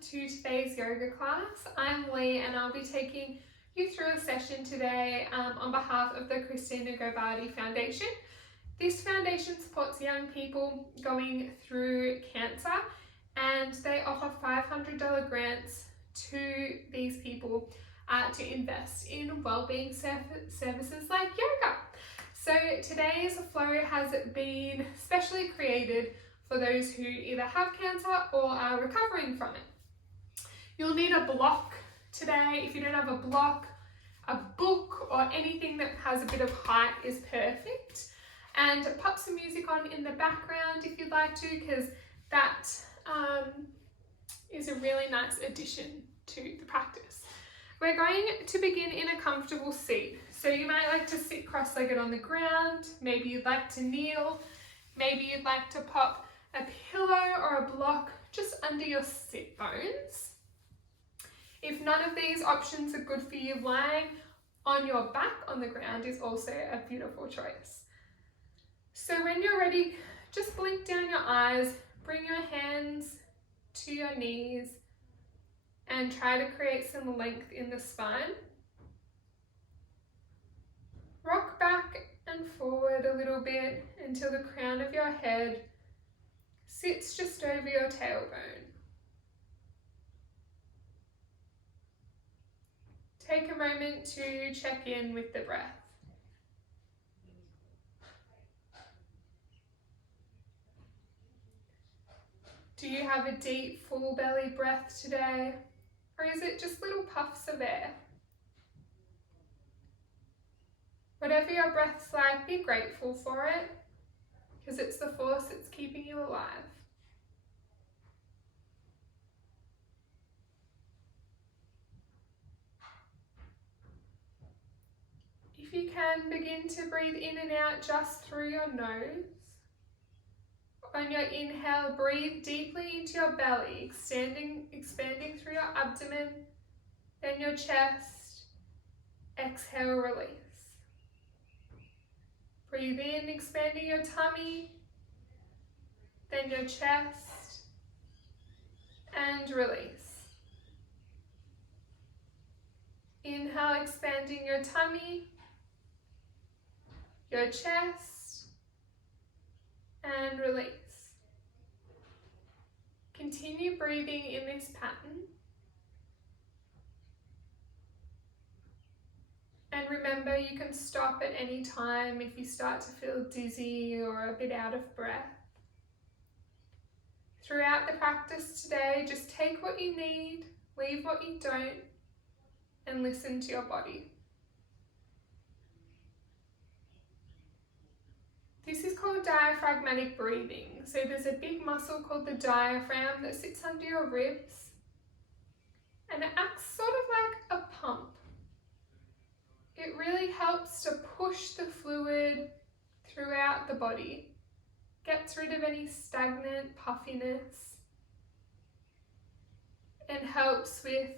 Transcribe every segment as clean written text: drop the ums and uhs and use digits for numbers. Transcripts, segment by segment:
to today's yoga class. I'm Lee and I'll be taking you through a session today on behalf of the Christina Ghobadi Foundation. This foundation supports young people going through cancer and they offer $500 grants to these people to invest in wellbeing services like yoga. So today's flow has been specially created for those who either have cancer or are recovering from it. You'll need a block today. If you don't have a block, a book or anything that has a bit of height is perfect. And pop some music on in the background if you'd like to, because that is a really nice addition to the practice. We're going to begin in a comfortable seat. So you might like to sit cross-legged on the ground, maybe you'd like to kneel, maybe you'd like to pop a pillow or a block just under your sit bones. If none of these options are good for you, lying on your back on the ground is also a beautiful choice. So when you're ready, just blink down your eyes, bring your hands to your knees and try to create some length in the spine. Rock back and forward a little bit until the crown of your head sits just over your tailbone. Take a moment to check in with the breath. Do you have a deep, full belly breath today? Or is it just little puffs of air? Whatever your breath's like, be grateful for it, because it's the force that's keeping you alive. If you can, begin to breathe in and out just through your nose. On your inhale, breathe deeply into your belly, expanding through your abdomen, then your chest. Exhale, release. Breathe in, expanding your tummy, then your chest, and release. Inhale, expanding your tummy, your chest, and release. Continue breathing in this pattern. And remember, you can stop at any time if you start to feel dizzy or a bit out of breath. Throughout the practice today, just take what you need, leave what you don't, and listen to your body. This is called diaphragmatic breathing. So there's a big muscle called the diaphragm that sits under your ribs, and it acts sort of like a pump. It really helps to push the fluid throughout the body, gets rid of any stagnant puffiness, and helps with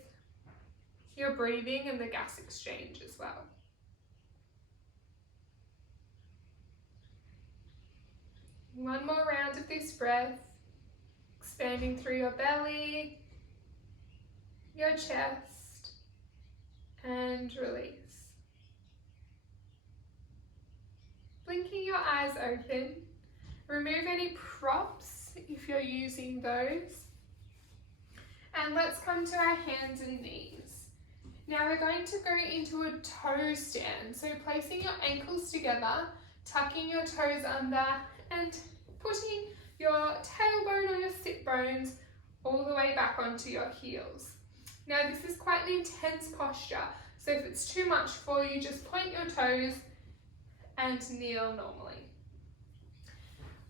your breathing and the gas exchange as well. One more round of this breath, expanding through your belly, your chest, and release. Blinking your eyes open, remove any props if you're using those. And let's come to our hands and knees. Now we're going to go into a toe stand. So placing your ankles together, tucking your toes under and putting your tailbone or your sit bones all the way back onto your heels. Now this is quite an intense posture. So if it's too much for you, just point your toes and kneel normally.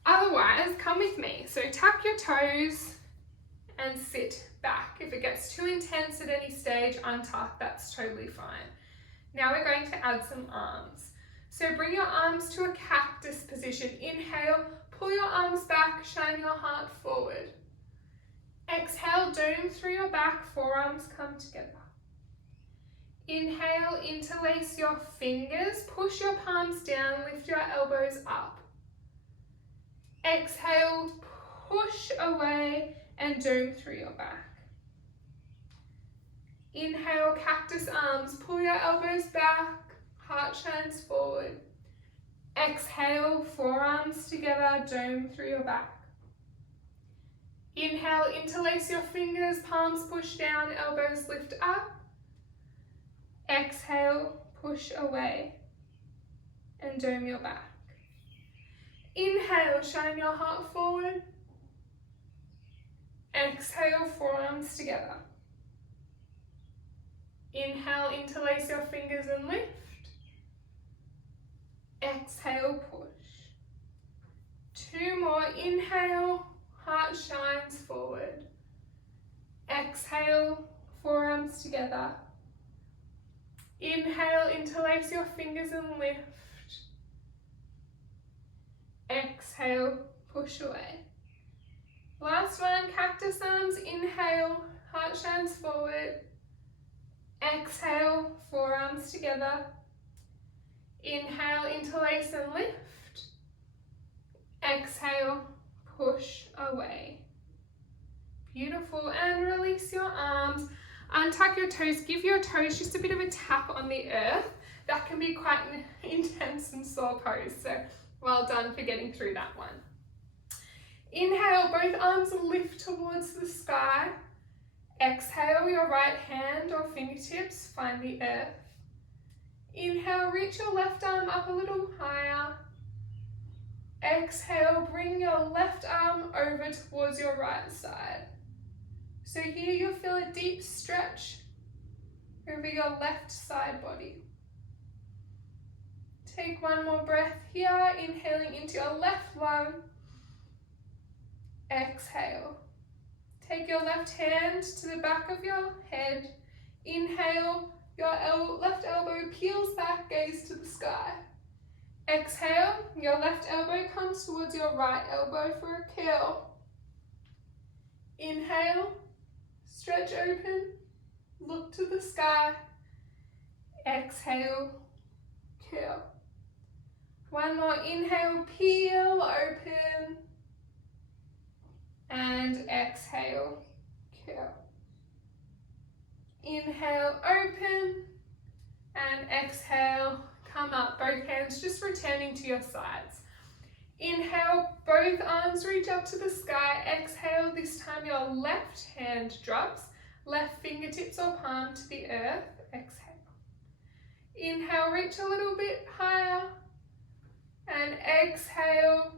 Otherwise, come with me. So tuck your toes and sit back. If it gets too intense at any stage, untuck, that's totally fine. Now we're going to add some arms. So bring your arms to a cactus position. Inhale, pull your arms back, shine your heart forward. Exhale, dome through your back, forearms come together. Inhale, interlace your fingers, push your palms down, lift your elbows up. Exhale, push away and dome through your back. Inhale, cactus arms. Pull your elbows back, heart shines forward. Exhale, forearms together, dome through your back. Inhale, interlace your fingers, palms push down, elbows lift up. Exhale, push away and dome your back. Inhale, shine your heart forward. Exhale, forearms together. Inhale, interlace your fingers and lift. Exhale, push. 2 more. Inhale, heart shines forward. Exhale, forearms together. Inhale, interlace your fingers and lift. Exhale, push away. Last one, cactus arms. Inhale, heart shines forward. Exhale, forearms together. Inhale, interlace and lift. Exhale, push away. Beautiful. And release your arms. Untuck your toes. Give your toes just a bit of a tap on the earth. That can be quite an intense and sore pose. So well done for getting through that one. Inhale, both arms lift towards the sky. Exhale, your right hand or fingertips find the earth. Inhale, reach your left arm up a little higher. Exhale, bring your left arm over towards your right side. So here you'll feel a deep stretch over your left side body. Take one more breath here, inhaling into your left lung. Exhale. Take your left hand to the back of your head. Inhale, your left elbow peels back, gaze to the sky. Exhale, your left elbow comes towards your right elbow for a curl. Inhale, stretch open, look to the sky. Exhale, curl. One more, inhale, peel, open. And exhale, curl. Inhale, open. And exhale, come up. Both hands just returning to your sides. Inhale, both arms reach up to the sky. Exhale, this time your left hand drops. Left fingertips or palm to the earth. Exhale. Inhale, reach a little bit higher. And exhale,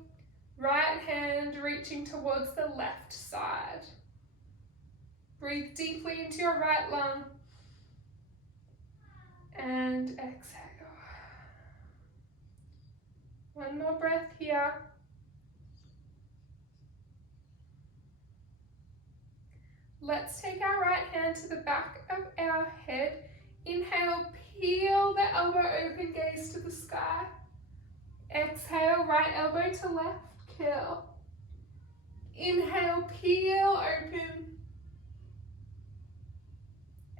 right hand reaching towards the left side. Breathe deeply into your right lung. And exhale. One more breath here. Let's take our right hand to the back of our head. Inhale, peel the elbow open, gaze to the sky. Exhale, right elbow to left, curl. Inhale, peel, open.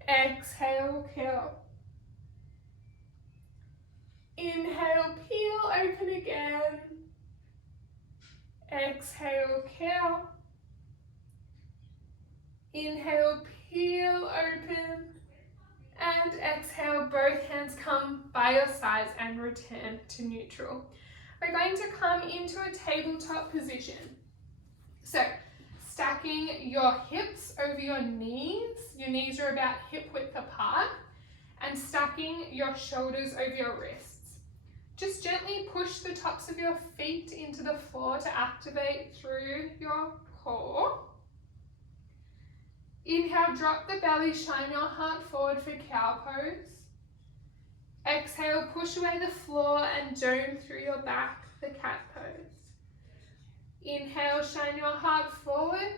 Exhale, curl. Inhale, peel, open again. Exhale, curl. Inhale, peel, open. And exhale, both hands come by your sides and return to neutral. We're going to come into a tabletop position. So, stacking your hips over your knees. Your knees are about hip width apart. And stacking your shoulders over your wrists. Just gently push the tops of your feet into the floor to activate through your core. Inhale, drop the belly, shine your heart forward for cow pose. Exhale, push away the floor and dome through your back, the cat pose. Inhale, shine your heart forward,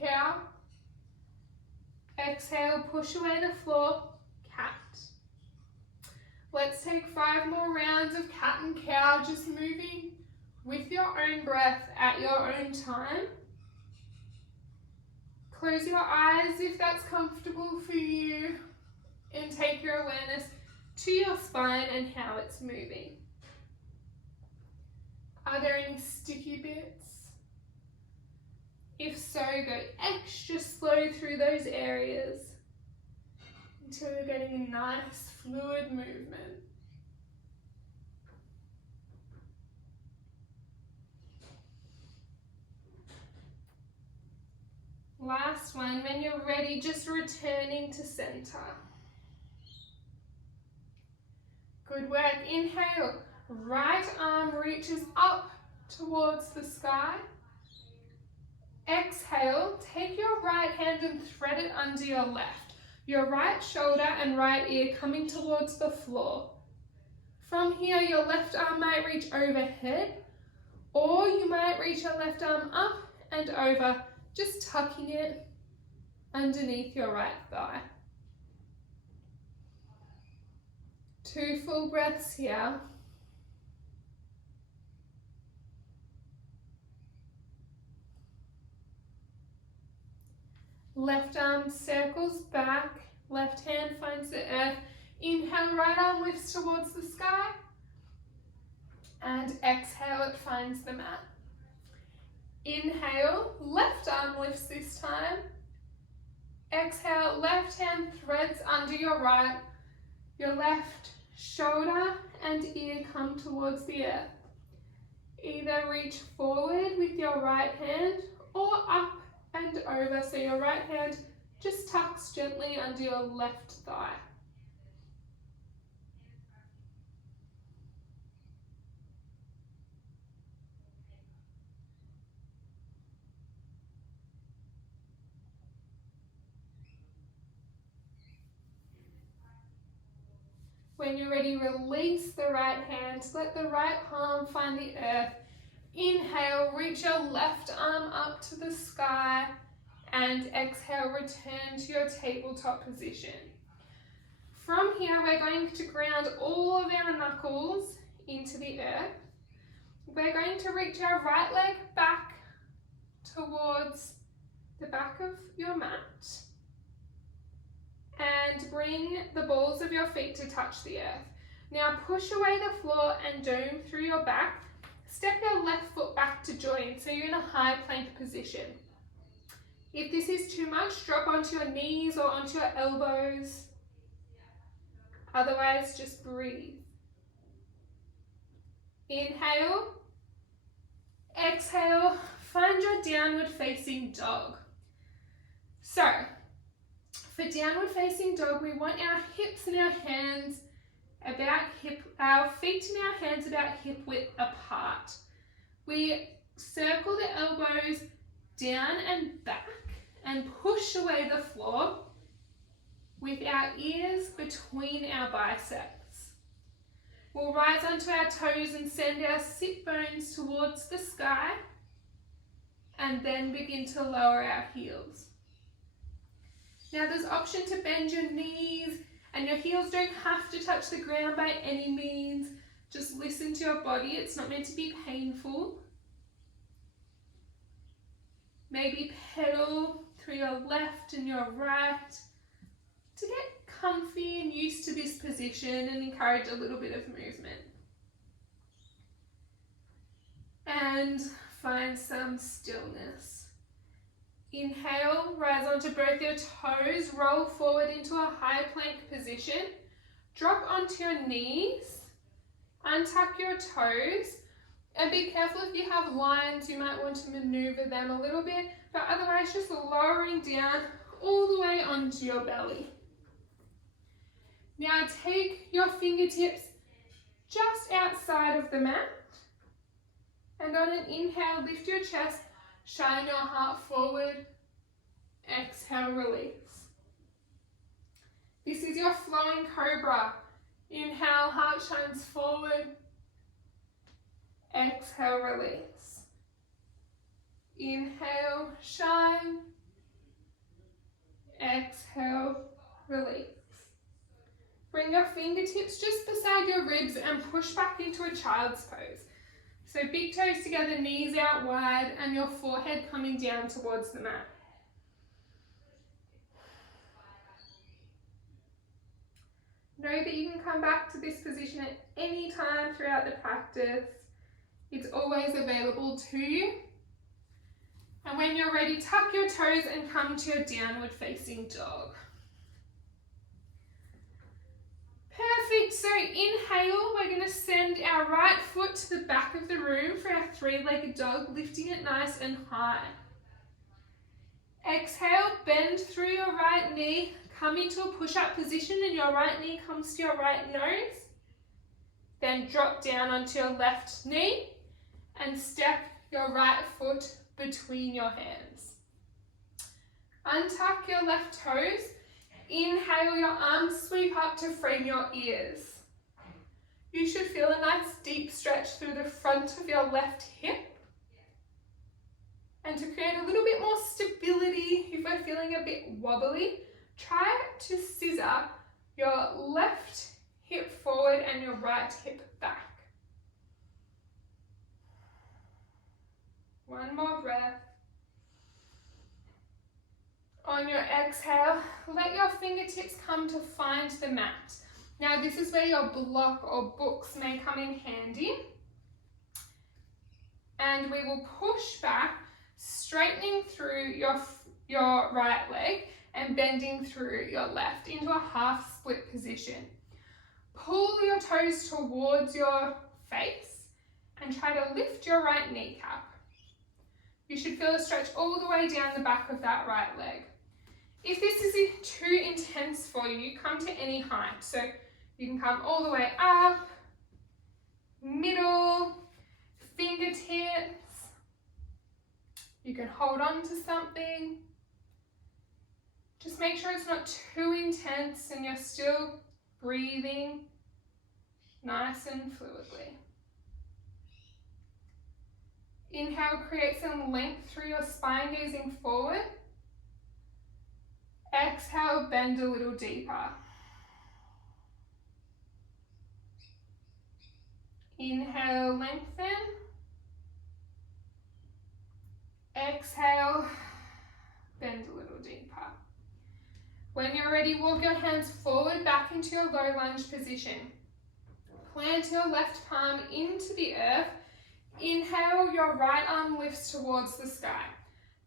cow. Exhale, push away the floor, cat. Let's take 5 more rounds of cat and cow, just moving with your own breath at your own time. Close your eyes if that's comfortable for you and take your awareness to your spine and how it's moving. Are there any sticky bits? If so, go extra slow through those areas. until you're getting a nice fluid movement. Last one, when you're ready, just returning to center. Good work. Inhale, right arm reaches up towards the sky. Exhale, take your right hand and thread it under your left. Your right shoulder and right ear coming towards the floor. From here, your left arm might reach overhead, or you might reach your left arm up and over, just tucking it underneath your right thigh. 2 full breaths here. Left arm circles back, left hand finds the earth. Inhale, right arm lifts towards the sky. And exhale, it finds the mat. Inhale, left arm lifts this time. Exhale, left hand threads under your right. Your left shoulder and ear come towards the earth. Either reach forward with your right hand or up and over, so your right hand just tucks gently under your left thigh. When you're ready, release the right hand. Let the right palm find the earth. Inhale, reach your left arm up to the sky. And exhale, return to your tabletop position. From here, we're going to ground all of our knuckles into the earth. We're going to reach our right leg back towards the back of your mat. And bring the balls of your feet to touch the earth. Now push away the floor and dome through your back. Step your left foot back to join, so you're in a high plank position. If this is too much, drop onto your knees or onto your elbows. Otherwise, just breathe. Inhale. Exhale. Find your downward facing dog. So, for downward facing dog, we want our hips and our hands our feet and our hands about hip width apart. We circle the elbows down and back and push away the floor with our ears between our biceps. We'll rise onto our toes and send our sit bones towards the sky, and then begin to lower our heels. Now there's option to bend your knees, and your heels don't have to touch the ground by any means. Just listen to your body. It's not meant to be painful. Maybe pedal through your left and your right to get comfy and used to this position, and encourage a little bit of movement. And find some stillness. Inhale, rise onto both your toes, roll forward into a high plank position. Drop onto your knees, untuck your toes, and be careful if you have lines, you might want to maneuver them a little bit, but otherwise just lowering down all the way onto your belly. Now take your fingertips just outside of the mat, and on an inhale, lift your chest, shine your heart forward, exhale, release. This is your flowing cobra. Inhale, heart shines forward, exhale, release. Inhale, shine, exhale, release. Bring your fingertips just beside your ribs and push back into a child's pose. So big toes together, knees out wide, and your forehead coming down towards the mat. Know that you can come back to this position at any time throughout the practice. It's always available to you. And when you're ready, tuck your toes and come to your downward facing dog. Perfect. So inhale, we're going to send our right foot to the back of the room for our three-legged dog, lifting it nice and high. Exhale, bend through your right knee, come into a push-up position and your right knee comes to your right nose. Then drop down onto your left knee and step your right foot between your hands. Untuck your left toes. Inhale, your arms sweep up to frame your ears. You should feel a nice deep stretch through the front of your left hip. And to create a little bit more stability, if we're feeling a bit wobbly, try to scissor your left hip forward and your right hip back. One more breath. On your exhale, let your fingertips come to find the mat. Now this is where your block or books may come in handy. And we will push back, straightening through your right leg and bending through your left into a half split position. Pull your toes towards your face and try to lift your right kneecap. You should feel a stretch all the way down the back of that right leg. If this is too intense for you, come to any height. So you can come all the way up, middle, fingertips. You can hold on to something. Just make sure it's not too intense and you're still breathing nice and fluidly. Inhale, create some length through your spine, gazing forward. Exhale, bend a little deeper. Inhale, lengthen. Exhale, bend a little deeper. When you're ready, walk your hands forward back into your low lunge position. Plant your left palm into the earth. Inhale, your right arm lifts towards the sky.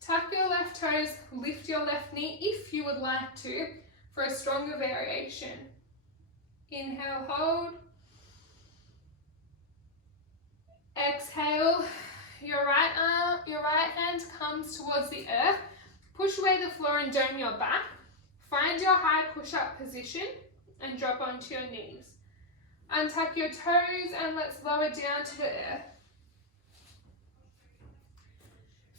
Tuck your left toes, lift your left knee if you would like to for a stronger variation. Inhale, hold. Exhale, your right hand comes towards the earth. Push away the floor and dome your back. Find your high push-up position and drop onto your knees. Untuck your toes and let's lower down to the earth.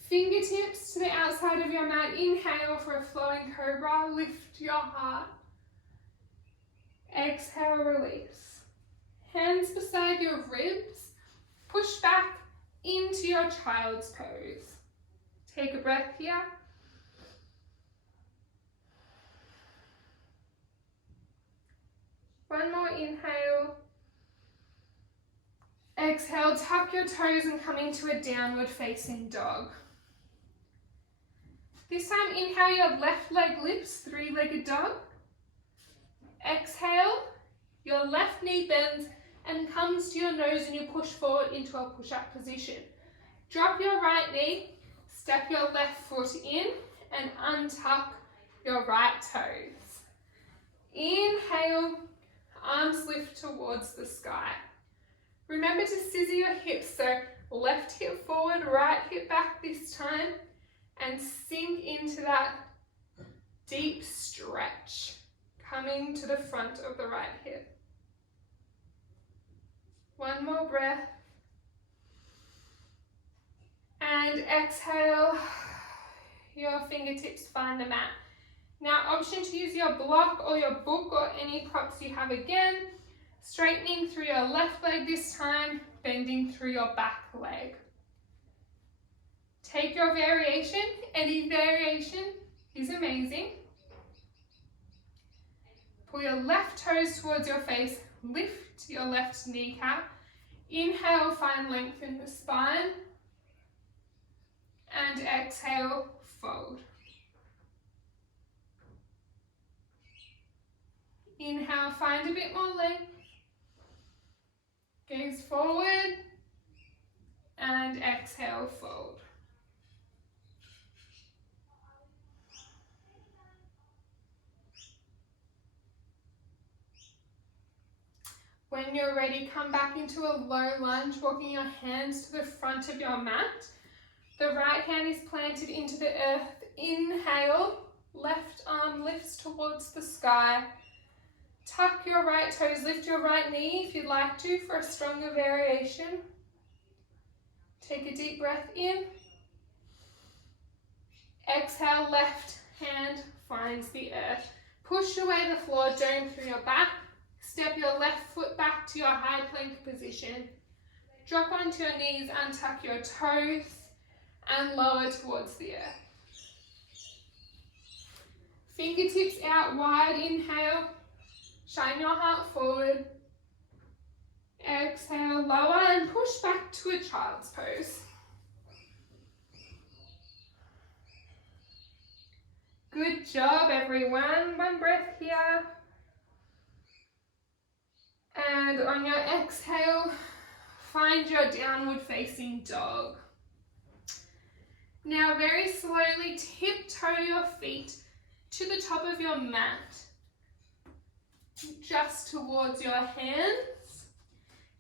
Fingertips to the outside of your mat. Inhale for a flowing cobra. Lift your heart. Exhale, release. Hands beside your ribs. Push back into your child's pose. Take a breath here. One more inhale. Exhale, tuck your toes and come into a downward facing dog. This time, inhale, your left leg lifts, three-legged dog. Exhale, your left knee bends and comes to your nose and you push forward into a push-up position. Drop your right knee, step your left foot in and untuck your right toes. Inhale, arms lift towards the sky. Remember to scissor your hips, so left hip forward, right hip back this time, and sink into that deep stretch, coming to the front of the right hip. One more breath. And exhale, your fingertips find the mat. Now, option to use your block or your book or any props you have again. Straightening through your left leg this time, bending through your back leg. Take your variation. Any variation is amazing. Pull your left toes towards your face. Lift your left kneecap. Inhale, find length in the spine. And exhale, fold. Inhale, find a bit more length. Gaze forward. And exhale, fold. When you're ready, come back into a low lunge, walking your hands to the front of your mat. The right hand is planted into the earth. Inhale, left arm lifts towards the sky. Tuck your right toes, lift your right knee if you'd like to for a stronger variation. Take a deep breath in. Exhale, left hand finds the earth. Push away the floor, dome through your back. Step your left foot back to your high plank position. Drop onto your knees, untuck your toes, and lower towards the earth. Fingertips out wide, inhale. Shine your heart forward. Exhale, lower and push back to a child's pose. Good job, everyone. One breath here. And on your exhale, find your downward facing dog. Now very slowly tiptoe your feet to the top of your mat, just towards your hands.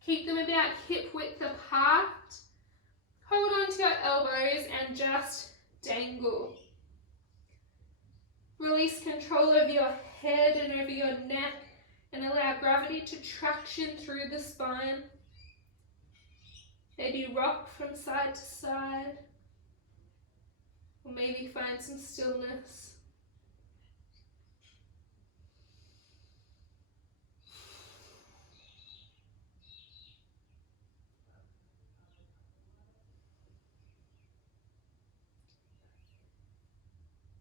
Keep them about hip width apart. Hold on to your elbows and just dangle. Release control over your head and over your neck and allow gravity to traction through the spine. Maybe rock from side to side, or maybe find some stillness.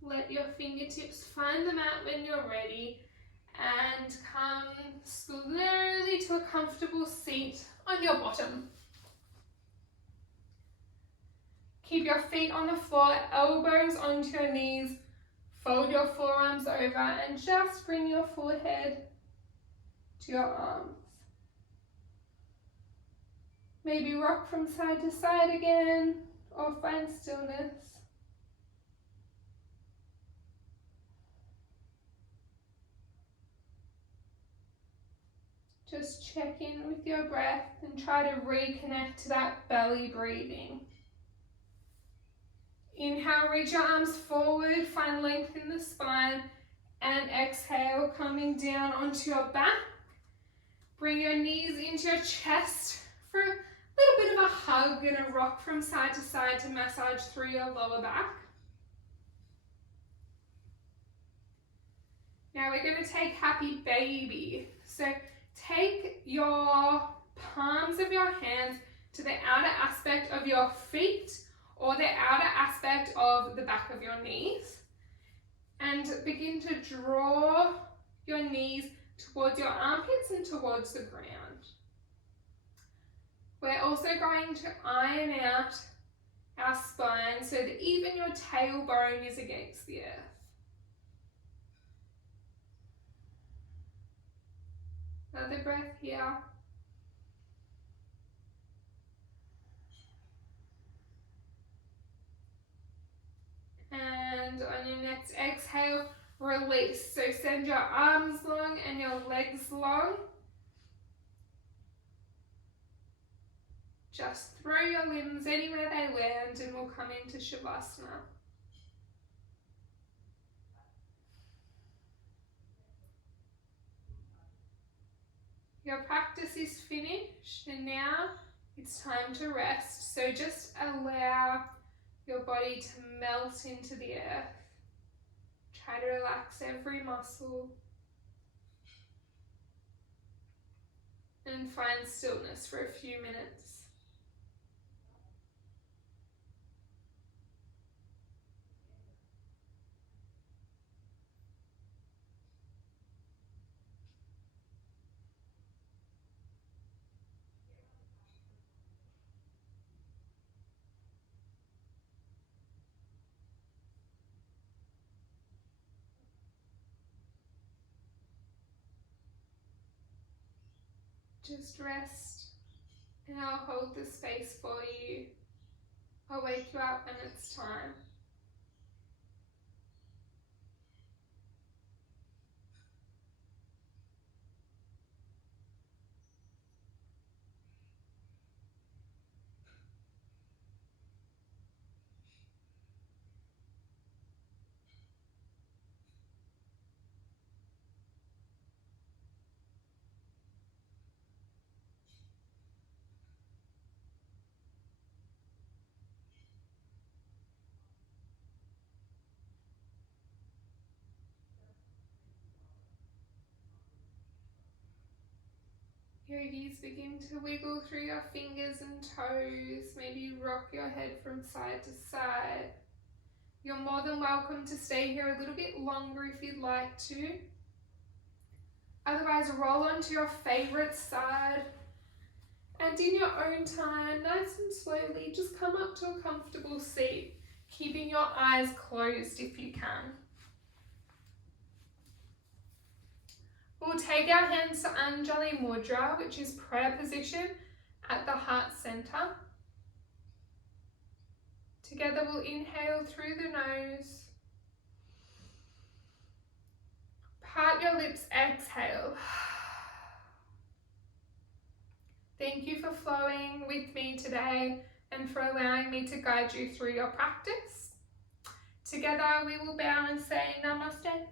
Let your fingertips find the mat when you're ready and come slowly to a comfortable seat on your bottom. Keep your feet on the floor, elbows onto your knees, fold your forearms over and just bring your forehead to your arms. Maybe rock from side to side again or find stillness. Just check in with your breath and try to reconnect to that belly breathing. Inhale, reach your arms forward, find length in the spine, and exhale, coming down onto your back. Bring your knees into your chest for a little bit of a hug and a rock from side to side to massage through your lower back. Now we're going to take happy baby. So take your palms of your hands to the outer aspect of your feet or the outer aspect of the back of your knees and begin to draw your knees towards your armpits and towards the ground. We're also going to iron out our spine so that even your tailbone is against the earth. Another breath here. And on your next exhale, release. So send your arms long and your legs long. Just throw your limbs anywhere they land and we'll come into Shavasana. Your practice is finished and now it's time to rest. So just allow your body to melt into the earth. Try to relax every muscle and find stillness for a few minutes. Just rest and I'll hold the space for you. I'll wake you up when it's time. Yogis, begin to wiggle through your fingers and toes. Maybe rock your head from side to side. You're more than welcome to stay here a little bit longer if you'd like to. Otherwise, roll onto your favorite side. And in your own time, nice and slowly, just come up to a comfortable seat, keeping your eyes closed if you can. We'll take our hands to Anjali Mudra, which is prayer position at the heart center. Together we'll inhale through the nose. Part your lips, exhale. Thank you for flowing with me today and for allowing me to guide you through your practice. Together we will bow and say Namaste.